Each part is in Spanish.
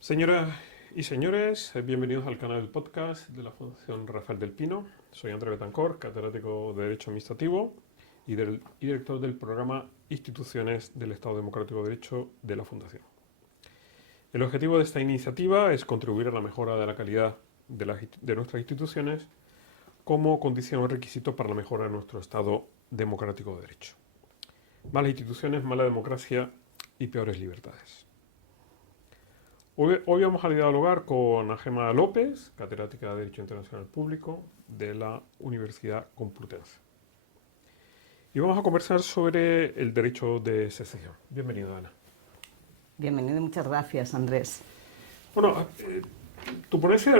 Señoras y señores, bienvenidos al canal del podcast de la Fundación Rafael del Pino. Soy André Betancor, catedrático de Derecho Administrativo y director del programa Instituciones del Estado Democrático de Derecho de la Fundación. El objetivo de esta iniciativa es contribuir a la mejora de la calidad de nuestras instituciones como condición o requisito para la mejora de nuestro Estado democrático de derecho. Malas instituciones, mala democracia y peores libertades. Hoy vamos a dialogar con Gemma López, catedrática de Derecho Internacional Público de la Universidad Complutense. Y vamos a conversar sobre el derecho de secesión. Bienvenido, Ana. Bienvenido, muchas gracias, Andrés. Bueno, tu ponencia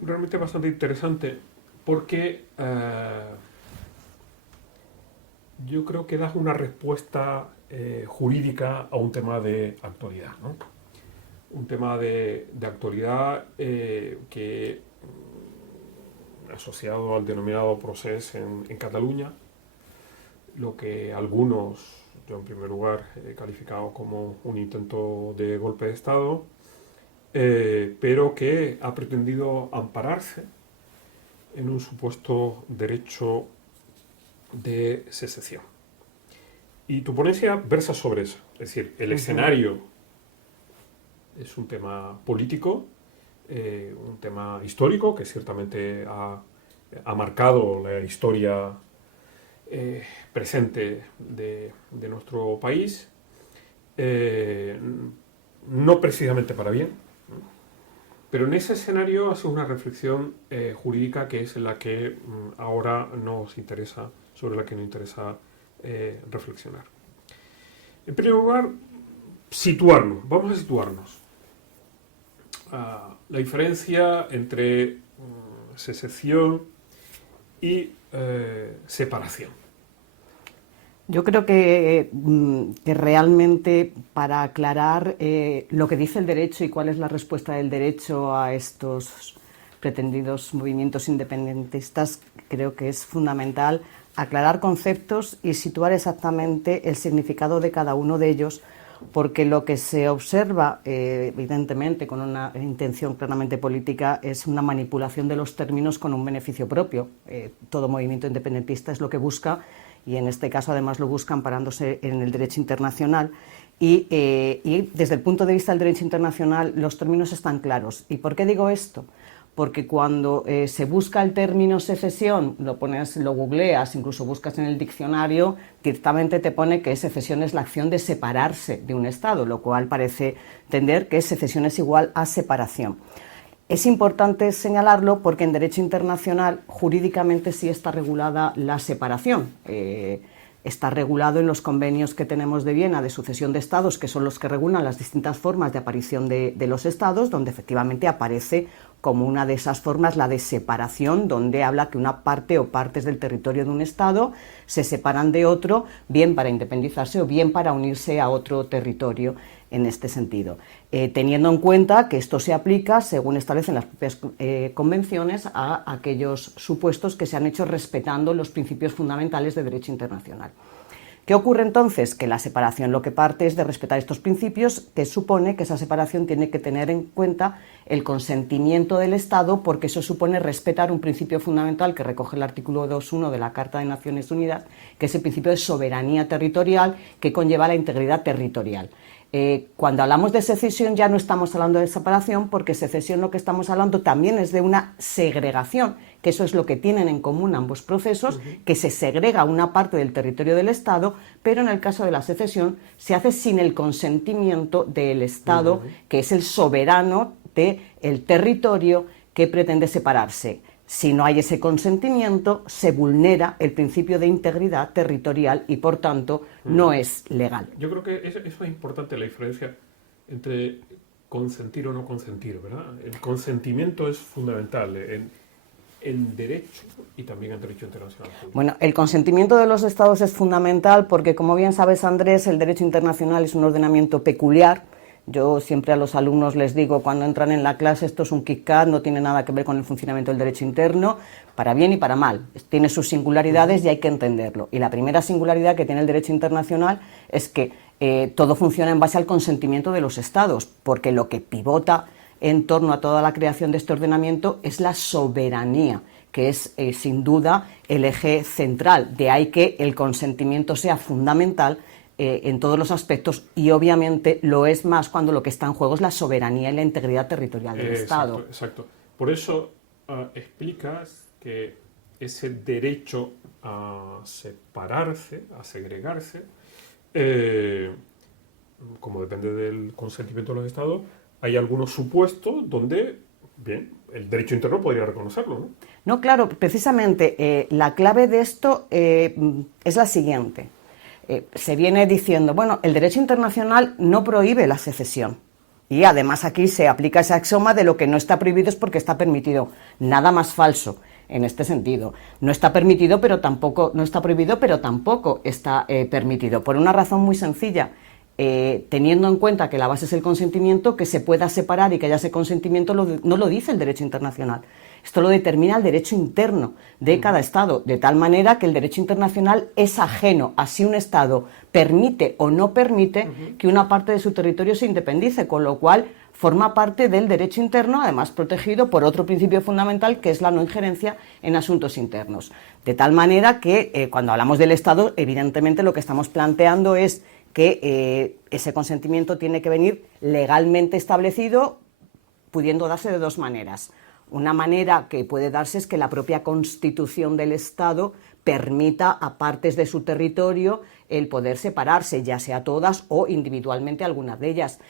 realmente es bastante interesante porque yo creo que das una respuesta jurídica a un tema de actualidad, ¿no? Un tema de actualidad que asociado al denominado procés en Cataluña, lo que algunos, yo en primer lugar, he calificado como un intento de golpe de Estado, pero que ha pretendido ampararse en un supuesto derecho de secesión. Y tu ponencia versa sobre eso, es decir, el escenario es un tema político, un tema histórico que ciertamente ha marcado la historia presente de nuestro país, no precisamente para bien, pero en ese escenario hace una reflexión jurídica que es la que ahora nos interesa, sobre la que nos interesa reflexionar. En primer lugar, vamos a situarnos. La diferencia entre secesión y separación. Yo creo que realmente para aclarar lo que dice el derecho y cuál es la respuesta del derecho a estos pretendidos movimientos independentistas, creo que es fundamental aclarar conceptos y situar exactamente el significado de cada uno de ellos, porque lo que se observa, evidentemente con una intención claramente política, es una manipulación de los términos con un beneficio propio. Todo movimiento independentista es lo que busca, y en este caso además lo busca amparándose en el derecho internacional. Y desde el punto de vista del derecho internacional los términos están claros. ¿Y por qué digo esto? Porque cuando se busca el término secesión, lo googleas, incluso buscas en el diccionario, directamente te pone que secesión es la acción de separarse de un Estado, lo cual parece entender que secesión es igual a separación. Es importante señalarlo porque en derecho internacional jurídicamente sí está regulada la separación. Está regulado en los convenios que tenemos de Viena de sucesión de Estados, que son los que regulan las distintas formas de aparición de los Estados, donde efectivamente aparece como una de esas formas la de separación, donde habla que una parte o partes del territorio de un Estado se separan de otro, bien para independizarse o bien para unirse a otro territorio en este sentido. Teniendo en cuenta que esto se aplica, según establecen las propias convenciones, a aquellos supuestos que se han hecho respetando los principios fundamentales de derecho internacional. ¿Qué ocurre entonces? Que la separación lo que parte es de respetar estos principios, que supone que esa separación tiene que tener en cuenta el consentimiento del Estado, porque eso supone respetar un principio fundamental que recoge el artículo 2.1 de la Carta de Naciones Unidas, que es el principio de soberanía territorial, que conlleva la integridad territorial. Cuando hablamos de secesión ya no estamos hablando de separación, porque secesión lo que estamos hablando también es de una segregación, que eso es lo que tienen en común ambos procesos, que se segrega una parte del territorio del Estado, pero en el caso de la secesión se hace sin el consentimiento del Estado, que es el soberano del territorio que pretende separarse. Si no hay ese consentimiento, se vulnera el principio de integridad territorial y, por tanto, no es legal. Yo creo que eso es importante, la diferencia entre consentir o no consentir, ¿verdad? El consentimiento es fundamental en derecho y también en derecho internacional. Bueno, el consentimiento de los Estados es fundamental porque, como bien sabes, Andrés, el derecho internacional es un ordenamiento peculiar. Yo siempre a los alumnos les digo cuando entran en la clase, esto es un KitKat, no tiene nada que ver con el funcionamiento del derecho interno, para bien y para mal. Tiene sus singularidades y hay que entenderlo. Y la primera singularidad que tiene el derecho internacional es que todo funciona en base al consentimiento de los estados, porque lo que pivota en torno a toda la creación de este ordenamiento es la soberanía, que es sin duda el eje central. De ahí que el consentimiento sea fundamental en todos los aspectos, y obviamente lo es más cuando lo que está en juego es la soberanía y la integridad territorial del Estado. Exacto. Por eso explicas que ese derecho a separarse, a segregarse, como depende del consentimiento de los estados, hay algunos supuestos donde, bien, el derecho interno podría reconocerlo, ¿no? No, claro, precisamente la clave de esto es la siguiente. Se viene diciendo, bueno, el derecho internacional no prohíbe la secesión. Y además aquí se aplica ese axioma de lo que no está prohibido es porque está permitido. Nada más falso en este sentido. No está permitido, pero tampoco, no está prohibido, pero tampoco está permitido. Por una razón muy sencilla. Teniendo en cuenta que la base es el consentimiento, que se pueda separar y que haya ese consentimiento no lo dice el derecho internacional. Esto lo determina el derecho interno de cada Estado, de tal manera que el derecho internacional es ajeno a si un Estado permite o no permite que una parte de su territorio se independice, con lo cual forma parte del derecho interno, además protegido por otro principio fundamental, que es la no injerencia en asuntos internos. De tal manera que cuando hablamos del Estado, evidentemente lo que estamos planteando es que ese consentimiento tiene que venir legalmente establecido, pudiendo darse de dos maneras. Una manera que puede darse es que la propia Constitución del Estado permita a partes de su territorio el poder separarse, ya sea todas o individualmente algunas de ellas.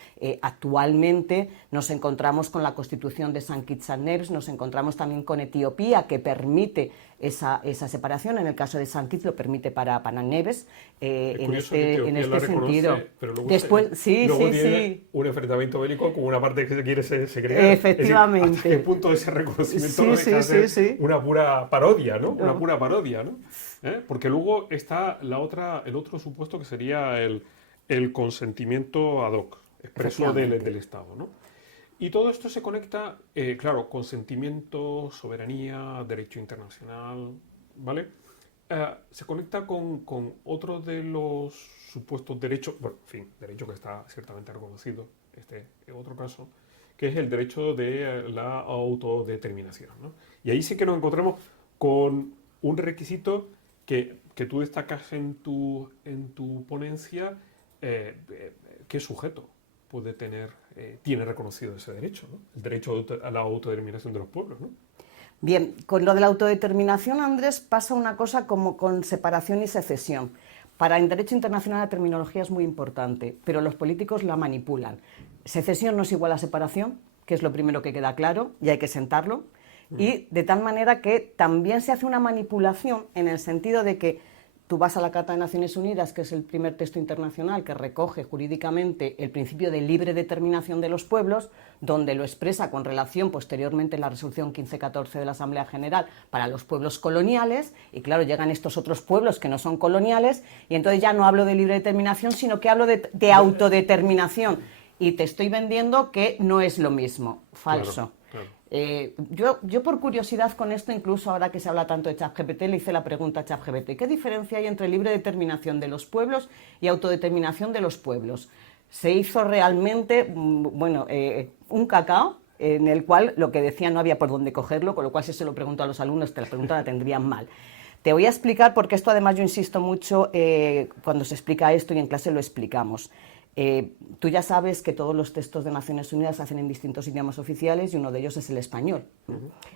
Actualmente nos encontramos con la Constitución de San Kitts and Nevis, nos encontramos también con Etiopía, que permite esa separación. En el caso de San Kitts lo permite para Neves, en este sentido. Pero luego después, tiene un enfrentamiento bélico con una parte que se quiere segregar. Efectivamente. Es decir, ¿hasta qué punto ese reconocimiento deja de ser una pura parodia, ¿no? Una pura parodia, ¿no? Porque luego está el otro supuesto, que sería el consentimiento ad hoc, expreso del Estado, ¿no? Y todo esto se conecta, claro, consentimiento, soberanía, derecho internacional, ¿vale? Se conecta con otro de los supuestos derechos, bueno, en fin, derecho que está ciertamente reconocido, otro caso, que es el derecho de la autodeterminación, ¿no? Y ahí sí que nos encontramos con un requisito que tú destacas en tu ponencia. ¿Qué sujeto tiene reconocido ese derecho, ¿no? El derecho a la autodeterminación de los pueblos, ¿no? Bien, con lo de la autodeterminación, Andrés, pasa una cosa como con separación y secesión. Para el derecho internacional la terminología es muy importante, pero los políticos la manipulan. Secesión no es igual a separación, que es lo primero que queda claro, y hay que sentarlo. Y de tal manera que también se hace una manipulación en el sentido de que tú vas a la Carta de Naciones Unidas, que es el primer texto internacional que recoge jurídicamente el principio de libre determinación de los pueblos, donde lo expresa con relación posteriormente en la resolución 1514 de la Asamblea General para los pueblos coloniales, y claro, llegan estos otros pueblos que no son coloniales, y entonces ya no hablo de libre determinación, sino que hablo de autodeterminación, y te estoy vendiendo que no es lo mismo, falso. Claro. Yo por curiosidad con esto, incluso ahora que se habla tanto de ChatGPT, le hice la pregunta a ChatGPT: ¿qué diferencia hay entre libre determinación de los pueblos y autodeterminación de los pueblos? Se hizo realmente, un cacao en el cual lo que decía no había por dónde cogerlo, con lo cual si se lo pregunto a los alumnos, te la pregunta la tendrían mal. Te voy a explicar, porque esto además yo insisto mucho cuando se explica esto, y en clase lo explicamos. Tú ya sabes que todos los textos de Naciones Unidas se hacen en distintos idiomas oficiales, y uno de ellos es el español.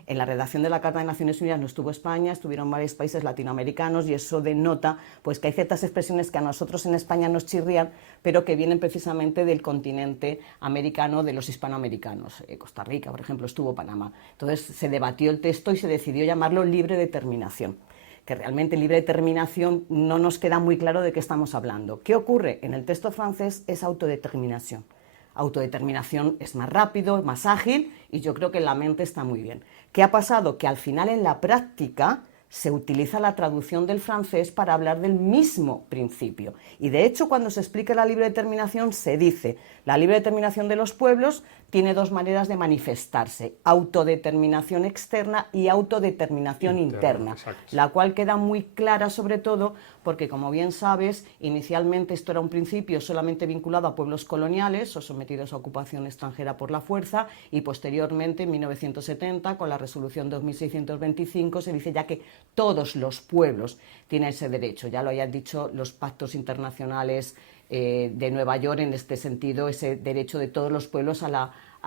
En la redacción de la Carta de Naciones Unidas no estuvo España, estuvieron varios países latinoamericanos, y eso denota pues, que hay ciertas expresiones que a nosotros en España nos chirrían, pero que vienen precisamente del continente americano, de los hispanoamericanos. Costa Rica, por ejemplo, estuvo Panamá. Entonces se debatió el texto y se decidió llamarlo libre determinación, que realmente libre determinación no nos queda muy claro de qué estamos hablando. ¿Qué ocurre? En el texto francés es autodeterminación. Autodeterminación es más rápido, más ágil, y yo creo que en la mente está muy bien. ¿Qué ha pasado? Que al final en la práctica se utiliza la traducción del francés para hablar del mismo principio. Y de hecho, cuando se explica la libre determinación, se dice: la libre determinación de los pueblos tiene dos maneras de manifestarse: autodeterminación externa y autodeterminación interna, la cual queda muy clara, sobre todo porque como bien sabes, inicialmente esto era un principio solamente vinculado a pueblos coloniales o sometidos a ocupación extranjera por la fuerza, y posteriormente, en 1970, con la resolución 2625, se dice ya que todos los pueblos tienen ese derecho. Ya lo hayan dicho los pactos internacionales de Nueva York en este sentido, ese derecho de todos los pueblos a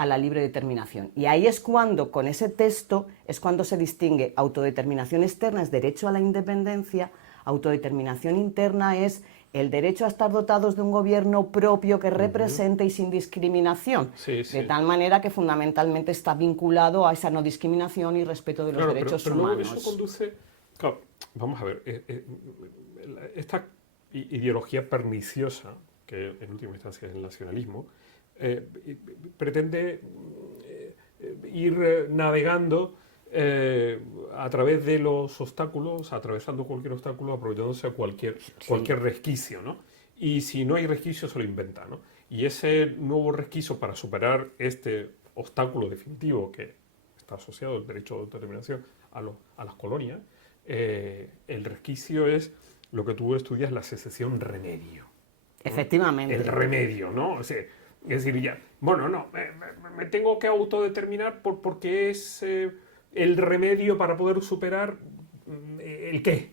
la libre determinación. Y ahí es cuando, con ese texto, es cuando se distingue autodeterminación externa, es derecho a la independencia, autodeterminación interna es el derecho a estar dotados de un gobierno propio que represente y sin discriminación, de tal manera que fundamentalmente está vinculado a esa no discriminación y respeto de los derechos pero humanos. Luego eso conduce, claro, vamos a ver, esta ideología perniciosa, que en última instancia es el nacionalismo, pretende ir navegando a través de los obstáculos, atravesando cualquier obstáculo, aprovechándose de cualquier resquicio, ¿no? Y si no hay resquicio, se lo inventa, ¿no? Y ese nuevo resquicio para superar este obstáculo definitivo que está asociado al derecho de autodeterminación a las colonias, el resquicio es lo que tú estudias, la secesión remedio, ¿no? Efectivamente. El remedio, ¿no? O sea, es decir, ya, bueno, no, me tengo que autodeterminar porque es el remedio para poder superar el qué.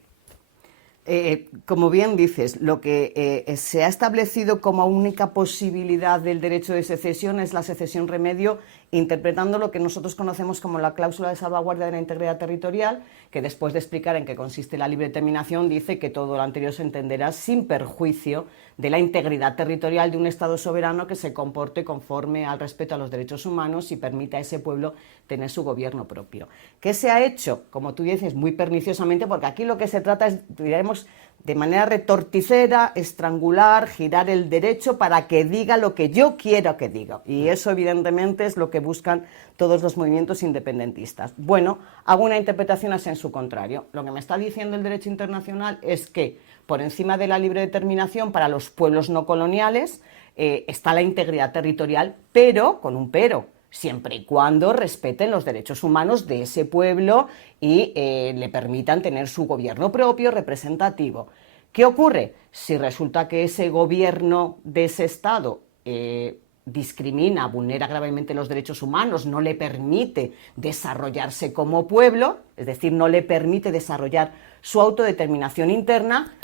Como bien dices, lo que se ha establecido como única posibilidad del derecho de secesión es la secesión remedio, interpretando lo que nosotros conocemos como la cláusula de salvaguardia de la integridad territorial, que después de explicar en qué consiste la libre determinación, dice que todo lo anterior se entenderá sin perjuicio de la integridad territorial de un Estado soberano que se comporte conforme al respeto a los derechos humanos y permita a ese pueblo tener su gobierno propio. ¿Qué se ha hecho? Como tú dices, muy perniciosamente, porque aquí lo que se trata es, diremos, de manera retorticera, estrangular, girar el derecho para que diga lo que yo quiero que diga. Y eso, evidentemente, es lo que buscan todos los movimientos independentistas. Bueno, hago una interpretación así en su contrario. Lo que me está diciendo el derecho internacional es que, por encima de la libre determinación para los pueblos no coloniales, está la integridad territorial, pero, con un pero, siempre y cuando respeten los derechos humanos de ese pueblo y le permitan tener su gobierno propio representativo. ¿Qué ocurre? Si resulta que ese gobierno de ese Estado discrimina, vulnera gravemente los derechos humanos, no le permite desarrollarse como pueblo, es decir, no le permite desarrollar su autodeterminación interna,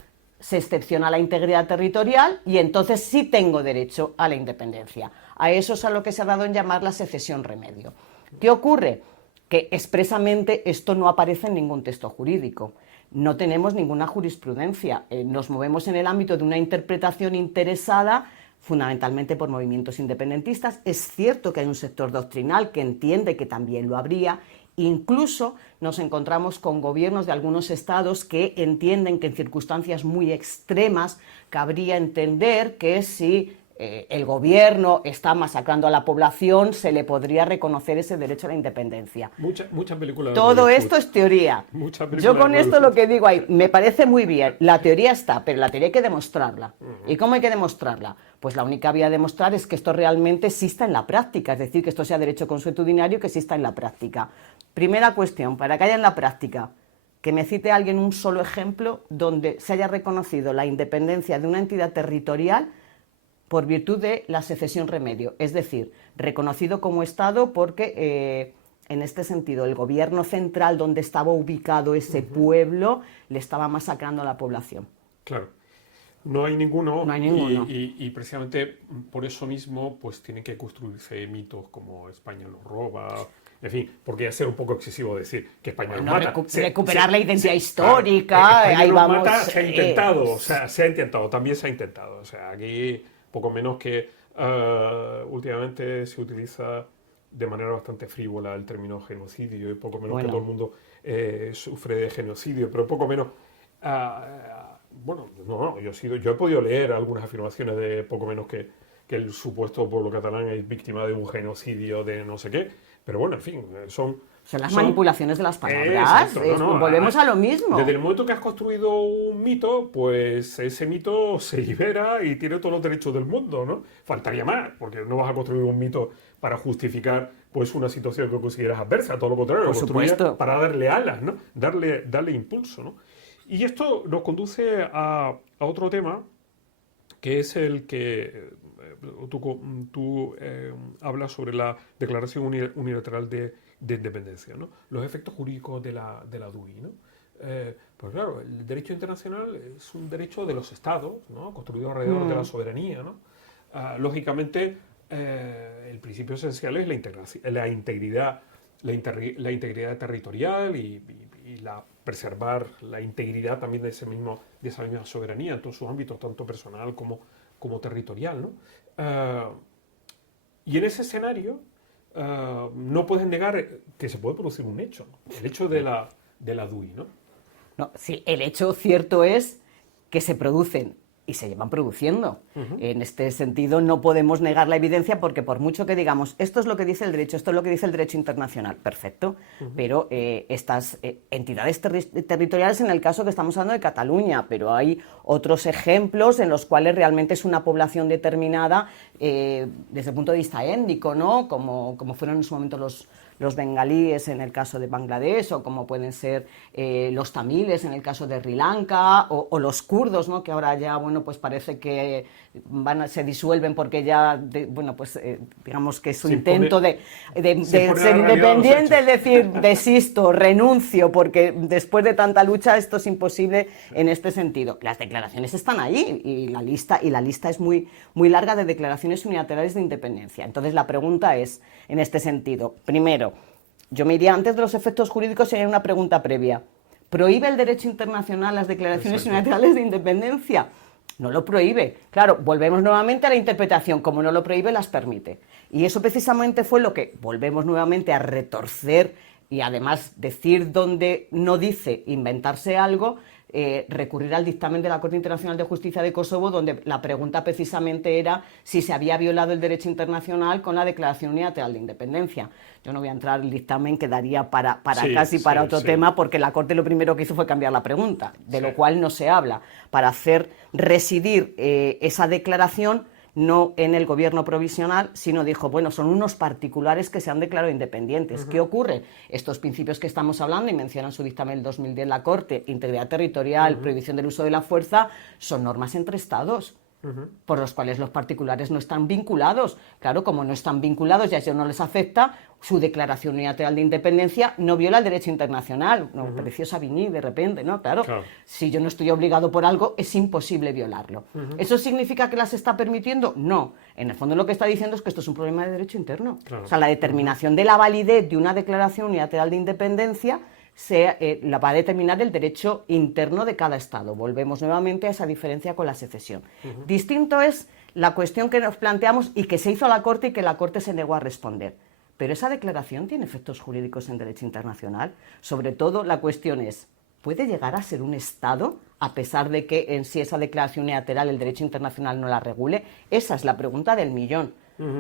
se excepciona la integridad territorial y entonces sí tengo derecho a la independencia. A eso es a lo que se ha dado en llamar la secesión remedio. ¿Qué ocurre? Que expresamente esto no aparece en ningún texto jurídico. No tenemos ninguna jurisprudencia. Nos movemos en el ámbito de una interpretación interesada fundamentalmente por movimientos independentistas. Es cierto que hay un sector doctrinal que entiende que también lo habría. Incluso nos encontramos con gobiernos de algunos estados que entienden que en circunstancias muy extremas cabría entender que si el gobierno está masacrando a la población, se le podría reconocer ese derecho a la independencia. Muchas películas. Todo esto es teoría. Yo con esto lo que digo ahí, me parece muy bien, la teoría está, pero la teoría hay que demostrarla. ¿Y cómo hay que demostrarla? Pues la única vía de demostrar es que esto realmente exista en la práctica, es decir, que esto sea derecho consuetudinario, que exista en la práctica. Primera cuestión, para que haya en la práctica, que me cite alguien un solo ejemplo donde se haya reconocido la independencia de una entidad territorial por virtud de la secesión remedio, es decir, reconocido como Estado porque en este sentido el gobierno central donde estaba ubicado ese pueblo le estaba masacrando a la población. Claro, no hay ninguno, No hay ninguno. Y precisamente por eso mismo pues tienen que construirse mitos como España nos roba, en fin, porque ya será un poco excesivo decir que España nos mata. Recuperar la identidad histórica, España ahí nos vamos. Mata, se ha intentado, o sea, también se ha intentado, o sea, aquí poco menos que últimamente se utiliza de manera bastante frívola el término genocidio y poco menos que todo el mundo sufre de genocidio, pero poco menos... bueno, no, yo he podido leer algunas afirmaciones de poco menos que el supuesto pueblo catalán es víctima de un genocidio de no sé qué, pero bueno, en fin, son las manipulaciones de las palabras, volvemos a lo mismo. Desde el momento que has construido un mito, pues ese mito se libera y tiene todos los derechos del mundo, ¿no? Faltaría más, porque no vas a construir un mito para justificar pues una situación que consideras adversa, todo lo contrario, por lo construyes supuesto, para darle alas, ¿no? Darle impulso, ¿no? Y esto nos conduce a otro tema, que es el que hablas sobre la Declaración Unilateral de Independencia, ¿no? Los efectos jurídicos de la DUI, ¿no? Pues claro, el derecho internacional es un derecho de los estados, ¿no? Construido alrededor de la soberanía, ¿no? Lógicamente, el principio esencial es la integridad, la integridad territorial y preservar la integridad también de de esa misma soberanía en todos sus ámbitos, tanto personal como territorial, ¿no? Y en ese escenario no puedes negar que se puede producir un hecho, ¿no? El hecho de la DUI, ¿no? No, sí, el hecho cierto es que se producen y se llevan produciendo. En este sentido, no podemos negar la evidencia porque por mucho que digamos, esto es lo que dice el derecho, esto es lo que dice el derecho internacional, perfecto, pero estas entidades territoriales, en el caso que estamos hablando de Cataluña, pero hay otros ejemplos en los cuales realmente es una población determinada desde el punto de vista étnico, ¿no? Como fueron en su momento los bengalíes en el caso de Bangladesh, o como pueden ser los tamiles en el caso de Sri Lanka, o los kurdos, ¿no? Que ahora ya, bueno, pues parece que se disuelven porque ya, digamos que su intento de ser independiente, es decir, desisto, renuncio, porque después de tanta lucha esto es imposible en este sentido. Las declaraciones están ahí y la lista es muy, muy larga de declaraciones unilaterales de independencia. Entonces la pregunta es, en este sentido, primero, yo me iría antes de los efectos jurídicos, sería una pregunta previa. ¿Prohíbe el derecho internacional las declaraciones unilaterales de independencia? No lo prohíbe. Claro, volvemos nuevamente a la interpretación. Como no lo prohíbe, las permite. Y eso precisamente fue lo que volvemos nuevamente a retorcer y además decir donde no dice, inventarse algo, recurrir al dictamen de la Corte Internacional de Justicia de Kosovo, donde la pregunta precisamente era si se había violado el derecho internacional con la Declaración Unilateral de Independencia. Yo no voy a entrar en el dictamen, que daría para otro tema, porque la Corte lo primero que hizo fue cambiar la pregunta, de lo cual no se habla, para hacer residir esa declaración no en el gobierno provisional, sino dijo, bueno, son unos particulares que se han declarado independientes. ¿Qué ocurre? Estos principios que estamos hablando, y mencionan su dictamen del 2010 la Corte, integridad territorial, prohibición del uso de la fuerza, son normas entre estados, por los cuales los particulares no están vinculados. Claro, como no están vinculados y a ellos no les afecta, su declaración unilateral de independencia no viola el derecho internacional. Me pareció Savigny de repente, ¿no? Claro, si yo no estoy obligado por algo, es imposible violarlo. ¿Eso significa que las está permitiendo? No. En el fondo lo que está diciendo es que esto es un problema de derecho interno. O sea, la determinación de la validez de una declaración unilateral de independencia la va a determinar el derecho interno de cada Estado. Volvemos nuevamente a esa diferencia con la secesión. Distinto es la cuestión que nos planteamos y que se hizo a la Corte y que la Corte se negó a responder. Pero esa declaración tiene efectos jurídicos en derecho internacional. Sobre todo la cuestión es, ¿puede llegar a ser un Estado a pesar de que en sí esa declaración unilateral el derecho internacional no la regule? Esa es la pregunta del millón.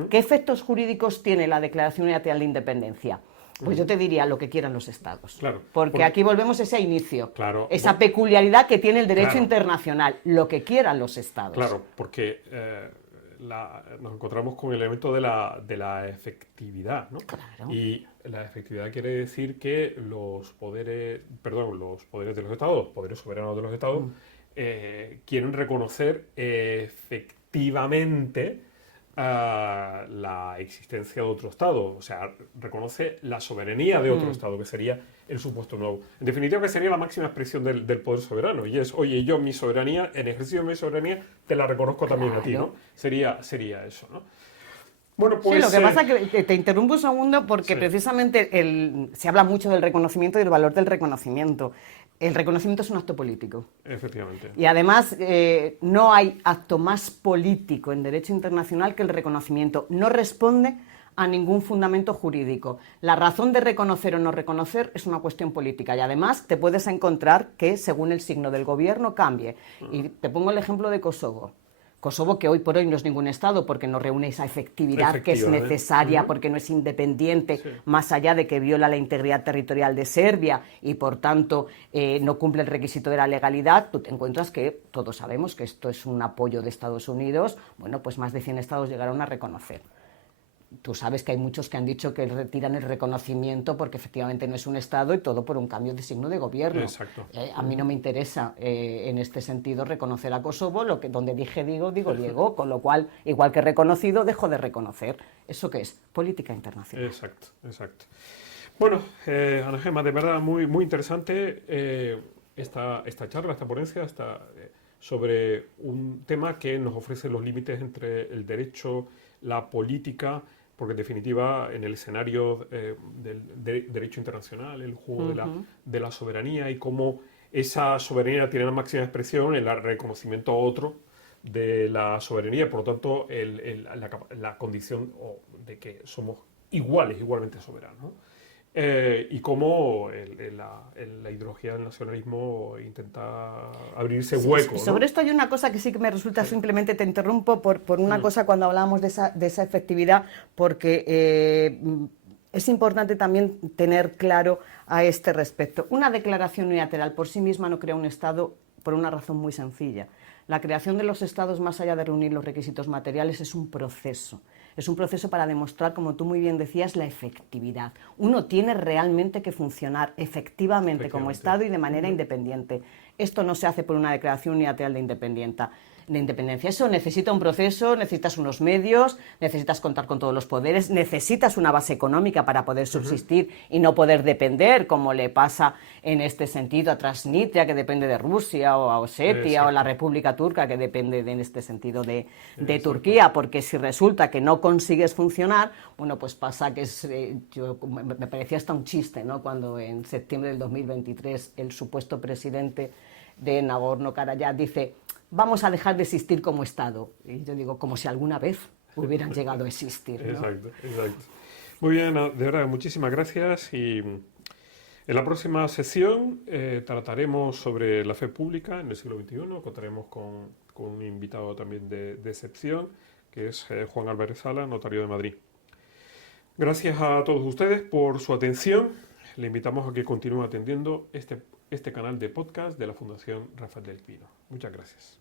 ¿Qué efectos jurídicos tiene la Declaración Unilateral de Independencia? Pues yo te diría lo que quieran los Estados. Claro, porque aquí volvemos a ese inicio, claro, esa peculiaridad que tiene el derecho internacional, lo que quieran los Estados. Claro, porque nos encontramos con el elemento de la efectividad, ¿no? Claro. Y la efectividad quiere decir que los poderes de los Estados, los poderes soberanos de los Estados, quieren reconocer efectivamente la existencia de otro Estado, o sea, reconoce la soberanía de otro Estado, que sería el supuesto nuevo. En definitiva, que sería la máxima expresión del poder soberano, y es, oye, yo mi soberanía, en ejercicio de mi soberanía, te la reconozco también a ti, ¿no? Sería eso, ¿no? Bueno, pues, sí, lo que pasa es que te interrumpo un segundo porque precisamente se habla mucho del reconocimiento y el valor del reconocimiento. El reconocimiento es un acto político. Efectivamente. Y además no hay acto más político en derecho internacional que el reconocimiento. No responde a ningún fundamento jurídico. La razón de reconocer o no reconocer es una cuestión política y además te puedes encontrar que según el signo del gobierno cambie. Y te pongo el ejemplo de Kosovo. Kosovo, que hoy por hoy no es ningún Estado porque no reúne esa efectividad que es necesaria, porque no es independiente, más allá de que viola la integridad territorial de Serbia y por tanto no cumple el requisito de la legalidad. Tú te encuentras que todos sabemos que esto es un apoyo de Estados Unidos. Bueno, pues más de 100 Estados llegaron a reconocer. tú sabes que hay muchos que han dicho que retiran el reconocimiento porque efectivamente no es un Estado y todo por un cambio de signo de gobierno. Exacto. A mí no me interesa en este sentido reconocer a Kosovo, donde dije digo, digo Diego, con lo cual, igual que reconocido, dejo de reconocer. ¿Eso qué es? Política internacional. Exacto, exacto. Bueno, Ana Gemma, de verdad muy, muy interesante esta charla, esta ponencia, sobre un tema que nos ofrece los límites entre el derecho, la política, porque en definitiva en el escenario del derecho internacional, el juego de la soberanía y cómo esa soberanía tiene la máxima expresión en el reconocimiento a otro de la soberanía, por lo tanto la condición de que somos igualmente soberanos, ¿no? Y cómo la ideología del nacionalismo intenta abrirse hueco. Sobre ¿no? esto hay una cosa que sí que me resulta, simplemente te interrumpo por una cosa cuando hablábamos de esa efectividad, porque es importante también tener claro a este respecto. Una declaración unilateral por sí misma no crea un Estado por una razón muy sencilla. La creación de los Estados, más allá de reunir los requisitos materiales, es un proceso. Es un proceso para demostrar, como tú muy bien decías, la efectividad. Uno tiene realmente que funcionar efectivamente como Estado y de manera independiente. Esto no se hace por una declaración unilateral de independencia. Eso necesita un proceso, necesitas unos medios, necesitas contar con todos los poderes, necesitas una base económica para poder subsistir y no poder depender, como le pasa en este sentido a Transnistria, que depende de Rusia, o a Osetia, o a la República Turca, que depende en este sentido de Turquía, porque si resulta que no consigues funcionar, bueno, pues pasa que me parecía hasta un chiste, ¿no? Cuando en septiembre del 2023 el supuesto presidente de Nagorno-Karabaj dice: vamos a dejar de existir como Estado. Y yo digo, como si alguna vez hubieran llegado a existir, ¿no? Exacto, exacto. Muy bien, de verdad, muchísimas gracias. Y en la próxima sesión trataremos sobre la fe pública en el siglo XXI. Contaremos con un invitado también de excepción, que es Juan Álvarez Sala, notario de Madrid. Gracias a todos ustedes por su atención. Le invitamos a que continúe atendiendo este canal de podcast de la Fundación Rafael del Pino. Muchas gracias.